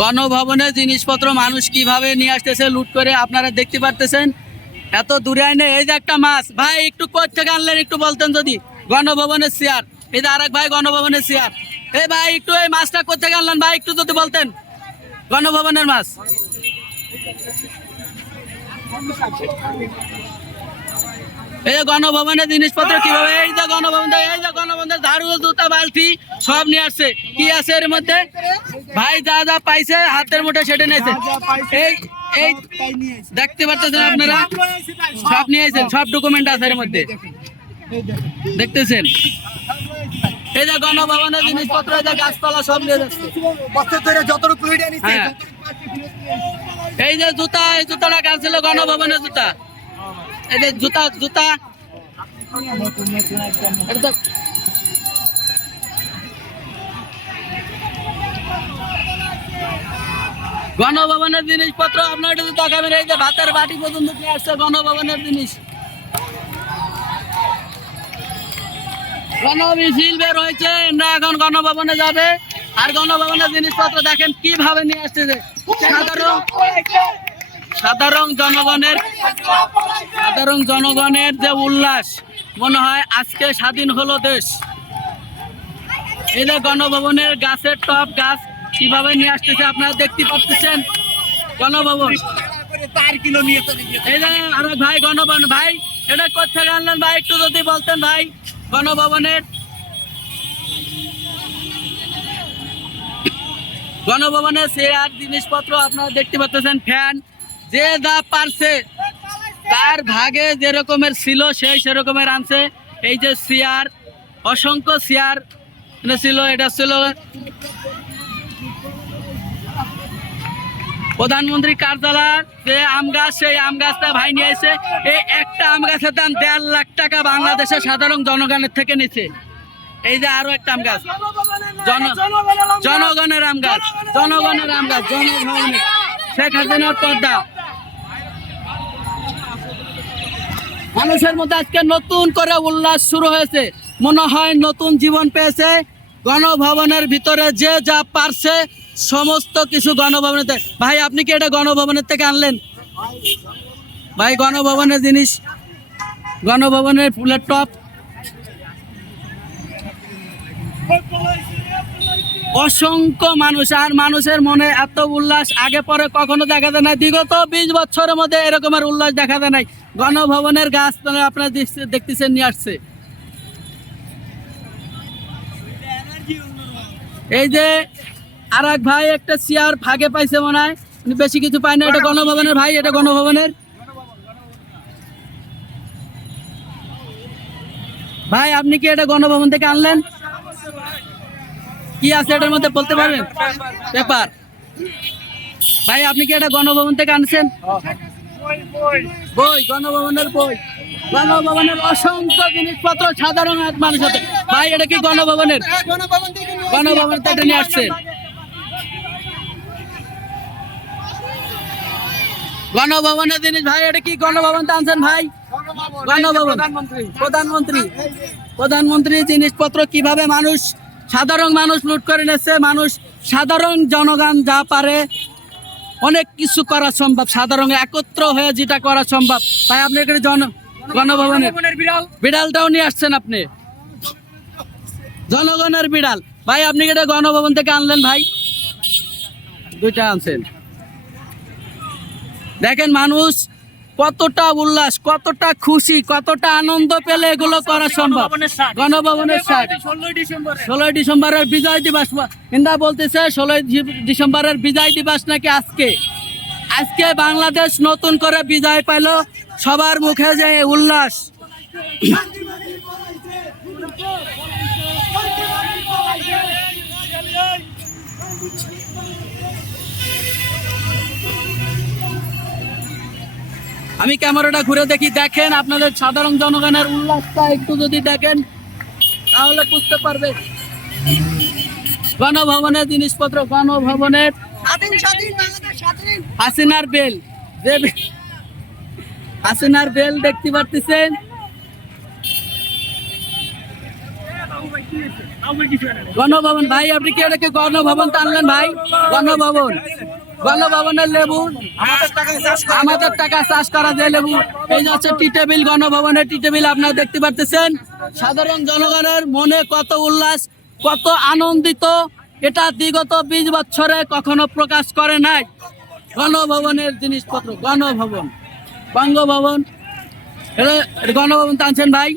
গণভবনের জিনিসপত্র মানুষ কিভাবে নিয়ে আসতেছে লুট করে, আপনারা দেখতে পারতেছেন। এত দূরে আইনে এই যে একটা মাছ, ভাই একটু কোথা থেকে আনলেন একটু বলতেন যদি। গণভবনের চেয়ার, এই যে আরেক ভাই গণভবনের চেয়ার। এই ভাই একটু এই মাছটা কোথা থেকে আনলেন ভাই একটু যদি বলতেন। গণভবনের মাছ। এই যে গণভবনের জিনিসপত্র কিভাবে, এই যে গণভবনের ঝাড়ু জুতা বালতি সব নিয়ে আসছে। কি আছে এর মধ্যে ভাই? যা যা পাইছে হাতের মুঠে সেটা নিয়েছে। এই এই দেখতে পাচ্ছেন আপনারা, সব নিয়ে আসছেন, সব ডকুমেন্ট আছে এর মধ্যে, দেখতেছেন। এই যে গণভবনের জিনিসপত্র, এই যে গাছপালা সব নিয়ে যাচ্ছে। হ্যাঁ, এই যে জুতা, এই জুতাটা কার ছিল? গণভবনের জুতা। এই যে জুতা জুতা গণভবনের জিনিসপত্র আপনার একটু দেখাবেন। এই যে ভাতের বাটি পর্যন্ত নিয়ে আসছে গণভবনের জিনিস। গণমিছিল বের হয়েছে, না এখন গণভবনে যাবে। আর গণভবনের জিনিসপত্র দেখেন কিভাবে নিয়ে আসতেছে। সাধারণ জনগণের যে উল্লাস, মনে হয় আজকে স্বাধীন হলো দেশ। এই যে গণভবনের গাছের টপ গাছ কিভাবে নিয়ে আসতেছে আপনারা দেখতে পাচ্ছেন। গণভবন, এই যে আরে ভাই গণভবন, ভাই এটা কোথা আনলেন ভাই একটু যদি বলতেন ভাই। গণভবনের চেয়ার জিনিসপত্র আপনারা দেখতে পাচ্ছেন। ফ্যান, যে যা পারছে তার ভাগে যে রকমের ছিল সেরকমের আনছে। এই যে চেয়ার, অসংখ্য চেয়ার ছিল। এটা ছিল প্রধানমন্ত্রী কার্যালয়, যে আম গাছ, সেই আম গাছটা ভাই নিয়ে এসে এই একটা আম গাছের দাম 1.5 লাখ টাকা বাংলাদেশের সাধারণ জনগণের থেকে নিচ্ছে। এই যে আরো একটা আম গাছ, জনগণের আম গাছ, জনগণের শেখ হাসিনার পর্দা। মানুষের মধ্যে আজকে নতুন করে উল্লাস শুরু হয়েছে, মনে হয় নতুন জীবন পেয়েছে। গণভবনের ভিতরে যে যা পারছে সমস্ত কিছু গণভবনের। ভাই আপনি কি এটা গণভবনের থেকে আনলেন ভাই? গণভবনের জিনিস, গণভবনের ফুলের টপ, অসংখ্য মানুষ। আর মানুষের মনে এত উল্লাস আগে পরে কখনো দেখা যায় না। বিগত 20 বছরের মধ্যে এরকমের উল্লাস দেখা যায় নাই। গণভবনের গাছ আপনারা দেখতেছেন নিয়ে আসছে। এই যে আর এক ভাই একটা চেয়ার ফাঁকে পাইছে, মনে হয় বেশি কিছু পায় না। এটা গণভবনের ভাই, এটা গণভবনের ভাই। আপনি কি এটা গণভবন থেকে আনলেন? কি আছে এটার মধ্যে বলতে পারবেন? পেপার। ভাই আপনি কি এটা গণভবন থেকে আনছেন? বই, গণভবনের বই, গণভবনের অসংখ্য জিনিসপত্র সাধারণ মানুষের। ভাই এটা কি গণভবনের? গণভবন থেকে নিয়ে আসছেন। গণভবনের জিনিস ভাই, এটা কি গণভবন আনছেন ভাই? গণভবন, প্রধানমন্ত্রী জিনিসপত্র কিভাবে মানুষ, সাধারণ মানুষ লুট করে নিচ্ছে। মানুষ, সাধারণ জনগণ যা পারে অনেক কিছু করা সম্ভব, সাধারণ একত্র হয়ে যেটা করা সম্ভব। ভাই আপনি এখানে গণভবনের বিড়ালটাও নিয়ে আসছেন, আপনি জনগণের বিড়াল। ভাই আপনি এটা গণভবন থেকে আনলেন ভাই? দুইটা আনছেন। দেখেন মানুষ কতটা উল্লাস, কতটা খুশি, কতটা আনন্দ পেলে এগুলো করা সম্ভব। গণভবনের 16 ডিসেম্বরের বিজয় দিবস ইন্দা বলতেছে। 16 ডিসেম্বরের বিজয় দিবস নাকি আজকে বাংলাদেশ নতুন করে বিজয় পাইল। সবার মুখে যে উল্লাস। আমি ক্যামেরাটা ঘুরে দেখি, দেখেন আপনাদের সাধারণ জনগণের উল্লাসটা একটু যদি দেখেন তাহলে বুঝতে পারবে। গণভবনের জিনিসপত্র, গণভবনের হাসিনার বেল, যে হাসিনার বেল দেখতে পাচ্ছেন। গণভবন ভাই, আপনি কি এটাকে গণভবন টানলেন ভাই? গণভবন, গণভবনের লেবু আমাদের টাকা চাষ করা যায় লেবু। এই যে হচ্ছে টি টেবিল, গণভবনের টি টেবিল আপনারা দেখতে পারতেছেন। সাধারণ জনগণের মনে কত উল্লাস, কত আনন্দিত, এটা বিগত 20 বছরে কখনো প্রকাশ করে নাই। গণভবনের জিনিসপত্র, গণভবন, বঙ্গভবন, এটা গণভবন টানছেন ভাই।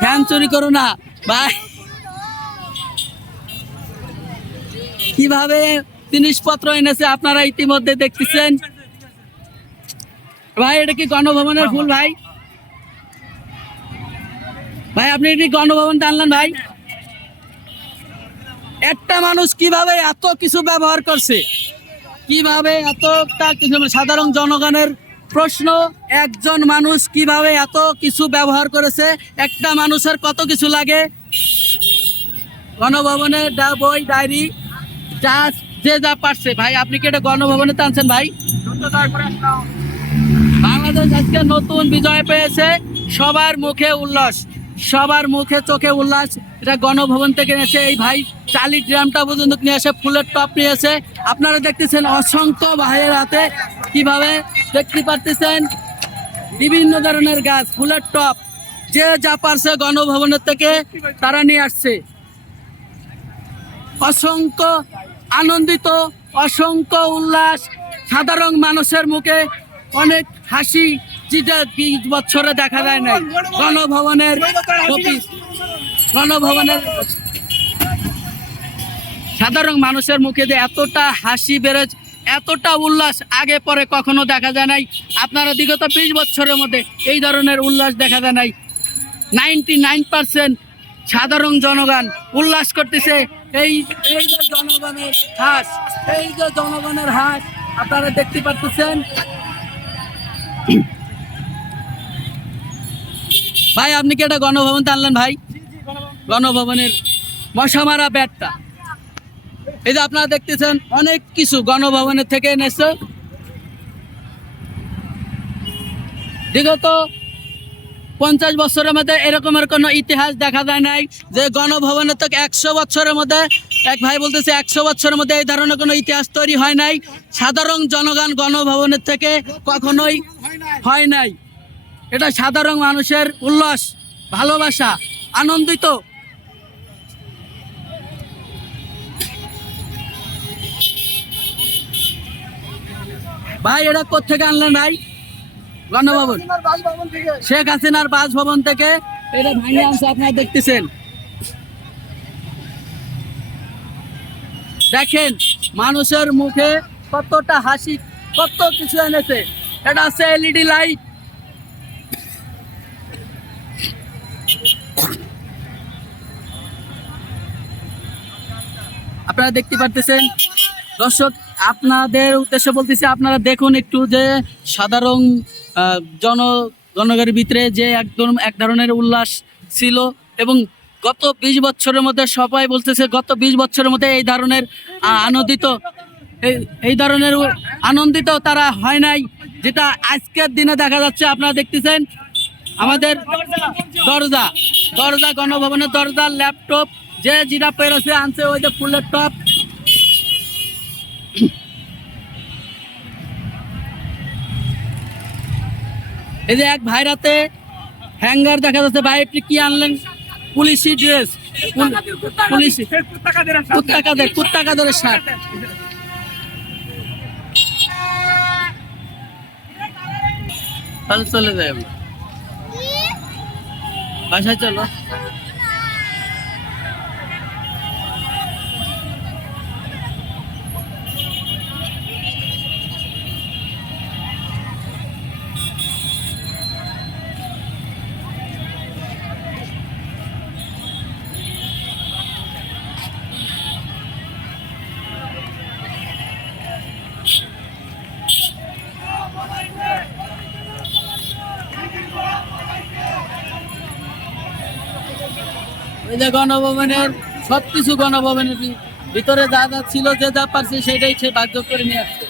ফ্যান চুরি করো না ভাই। কিভাবে জিনিসপত্র এনেছে আপনারা ইতিমধ্যে দেখতেছেন ভাই। এটা কি গণভবনের ফুল ভাই? ভাই আপনি এটি গণভবন টানলেন ভাই। একটা মানুষ কিভাবে এত কিছু ব্যবহার করছে, কিভাবে এতটা কিছু, সাধারণ জনগণের প্রশ্ন, একজন মানুষ কিভাবে এত কিছু ব্যবহার করেছে। একটা মানুষের কত কিছু লাগে। গণভবনের বই, ডায়েরি, যা যে যা পারছে ভাই। আপনি কি এটা গণভবনে টানছেন ভাই? বাংলাদেশ আজকে নতুন বিজয় পেয়েছে, সবার মুখে উল্লাস, সবার মুখে চোখে উল্লাস। এটা গণভবন থেকে নিয়েছে এই ভাই। 40 গ্রামটা পর্যন্ত নিয়ে এসে ফুলের টপ নিয়েছে। আপনারা দেখতেছেন অসংখ্য ভাইয়ের হাতে, কিভাবে দেখতে পারতেছেন বিভিন্ন ধরনের গাছ, ফুলের টপ, যে যা পারছে গণভবনের থেকে তারা নিয়ে আসছে। অসংখ্য আনন্দিত, অসংখ্য উল্লাস, সাধারণ মানুষের মুখে অনেক হাসি, যেটা 20 বছরে দেখা যায় নাই। গণভবনের অফিস, গণভবনের সাধারণ মানুষের মুখে যে এতটা হাসি বেড়েছে, এতটা উল্লাস আগে পরে কখনো দেখা যায় নাই। আপনারা বিগত 20 বছরের মধ্যে এই ধরনের উল্লাস দেখা যায় নাই। 99% সাধারণ জনগণ উল্লাস করতেছে। এই যে জনগণের হাস, এই যে জনগণের হাস আপনারা দেখতে পাচ্ছেন ভাই। আপনি কি এটা গণভবন টানলেন ভাই? গণভবনের মশা মারা ব্যাটটা, এই যে আপনারা দেখতেছেন অনেক কিছু গণভবনের থেকে এনেছে। বিগত 50 বছরের মধ্যে এরকমের কোনো ইতিহাস দেখা যায় নাই যে গণভবনের থেকে 100 বছরের মধ্যে, এক ভাই বলতেছে 100 বছরের মধ্যে এই ধরনের কোনো ইতিহাস তৈরি হয় নাই। সাধারণ জনগণ গণভবনের থেকে কখনোই হয় নাই। এটা সাধারণ মানুষের উল্লাস, ভালোবাসা, আনন্দিত। ভাই এটা কোথেকে আনলেন ভাই? গণভবন, শেখ হাসিনার বাসভবন থেকে এটা ভাঙে আনছে। আপনারা দেখতেছেন, দেখেন মানুষের মুখে কতটা হাসি, কত কিছু এনেছে। এটা আছে এলইডি লাইট, আপনারা দেখতে পারতেছেন। দর্শক, আপনাদের উদ্দেশ্যে বলতেছি, আপনারা দেখুন একটু যে সাধারণ জনগণের ভিতরে যে একদম এক ধরনের উল্লাস ছিল। এবং গত 20 বছরের মধ্যে সবাই বলতেছে গত 20 বছরের মধ্যে এই ধরনের আনন্দিত তারা হয় নাই, যেটা আজকের দিনে দেখা যাচ্ছে। আপনারা দেখতেছেন আমাদের দরজা, গণভবনের দরজা, ল্যাপটপ, যে যেটা পেরেছে আনছে, ওই যে ফুলের টপ। এই যে এক ভাইরাতে হ্যাঙ্গার দেখা যাচ্ছে। ভাই আপনি কি আনলেন? পুলিশি ড্রেস, পুলিশি কুত্তাকাদের শার্ট। তাহলে চলে যাই আমরা বাসায়, চলো। ওই যে গণভবনের সবকিছু, গণভবনের ভিতরে যা যা ছিল, যে যা পারছে সেটাই সে ভাগ্য করে নিয়ে আসছে।